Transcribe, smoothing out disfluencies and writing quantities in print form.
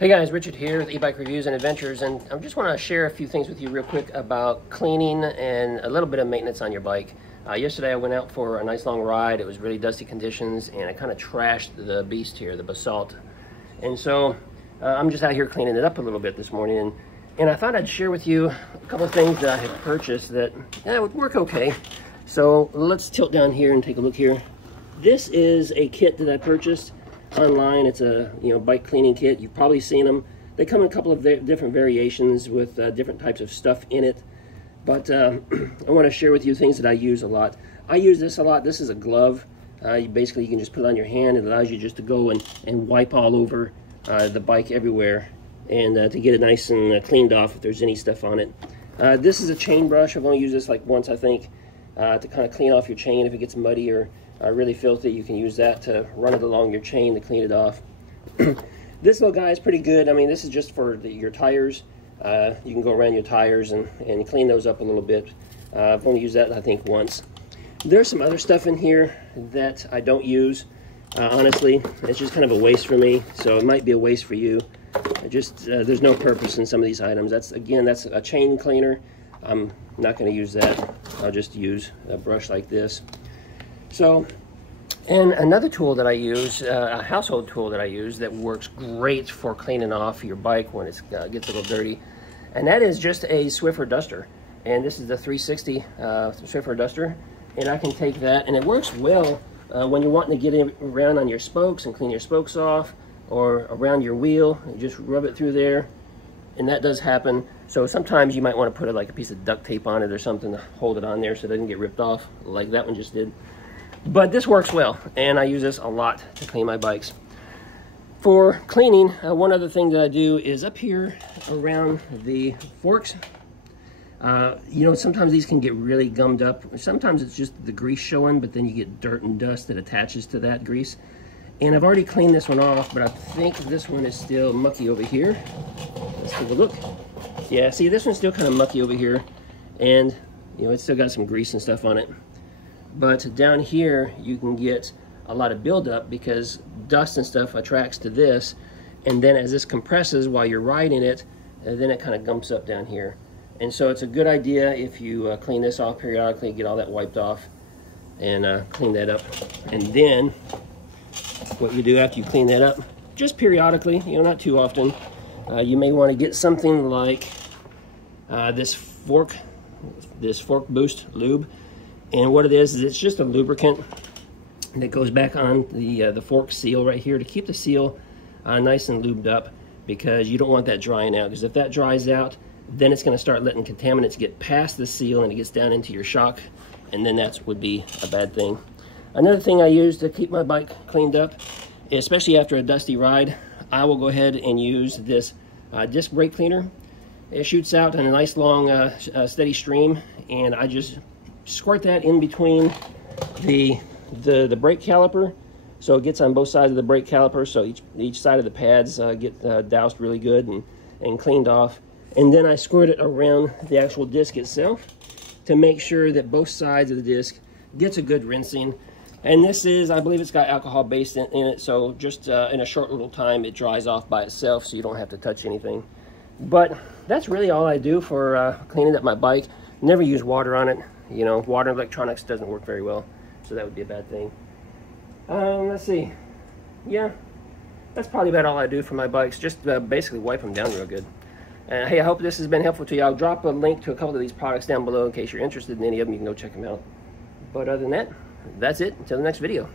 Hey guys, Richard here with eBike Reviews and Adventures, and I just want to share a few things with you real quick about cleaning and a little bit of maintenance on your bike. Yesterday I went out for a nice long ride. It was really dusty conditions and I kind of trashed the beast here, the basalt. And so I'm just out here cleaning it up a little bit this morning, and I thought I'd share with you a couple of things that I had purchased that would work okay. So let's tilt down here and take a look here. This is a kit that I purchased online. It's a bike cleaning kit. You've probably seen them. They come in a couple of different variations with different types of stuff in it, but I want to share with you things that I use a lot. I use this a lot. This is a glove. You can just put it on your hand. It allows you just to go and wipe all over the bike everywhere, and to get it nice and cleaned off if there's any stuff on it. This is a chain brush. I've only used this like once, I think, to kind of clean off your chain if it gets muddy or really filthy. You can use that to run it along your chain to clean it off. This little guy is pretty good. I mean, this is just for your tires. You can go around your tires and clean those up a little bit. I've only used that, I think, once. There's some other stuff in here that I don't use. Honestly, it's just kind of a waste for me, so it might be a waste for you. There's no purpose in some of these items. That's a chain cleaner. I'm not going to use that. I'll just use a brush like this. So, and another tool that I use, a household tool that I use that works great for cleaning off your bike when it gets a little dirty, and that is just a Swiffer duster. And this is the 360 Swiffer duster, and I can take that, and it works well when you're wanting to get around on your spokes and clean your spokes off, or around your wheel, and just rub it through there, and that does happen. So sometimes you might want to put like a piece of duct tape on it or something to hold it on there so it doesn't get ripped off like that one just did. But this works well, and I use this a lot to clean my bikes. For cleaning, one other thing that I do is up here around the forks. Sometimes these can get really gummed up. Sometimes it's just the grease showing, but then you get dirt and dust that attaches to that grease. And I've already cleaned this one off, but I think this one is still mucky over here. Let's take a look. Yeah, see, this one's still kind of mucky over here, and it's still got some grease and stuff on it. But down here, you can get a lot of buildup because dust and stuff attracts to this, and then as this compresses while you're riding it, then it kind of gumps up down here. And so it's a good idea if you clean this off periodically, get all that wiped off, and clean that up. And then what you do after you clean that up, just periodically, not too often, you may want to get something like this fork boost lube. And what it is it's just a lubricant that goes back on the fork seal right here to keep the seal nice and lubed up, because you don't want that drying out, because if that dries out, then it's going to start letting contaminants get past the seal and it gets down into your shock, and then that would be a bad thing. Another thing I use to keep my bike cleaned up, especially after a dusty ride, I will go ahead and use this disc brake cleaner. It shoots out in a nice long steady stream, and I just squirt that in between the brake caliper, so it gets on both sides of the brake caliper, so each side of the pads get doused really good and cleaned off. And then I squirt it around the actual disc itself to make sure that both sides of the disc gets a good rinsing. And this is, I believe it's got alcohol based in it, so just in a short little time it dries off by itself, so you don't have to touch anything. But that's really all I do for cleaning up my bike. Never use water on it. Water and electronics doesn't work very well, so that would be a bad thing. Let's see. Yeah, that's probably about all I do for my bikes. Just basically wipe them down real good. Hey, I hope this has been helpful to you. I'll drop a link to a couple of these products down below in case you're interested in any of them. You can go check them out. But other than that, that's it. Until the next video.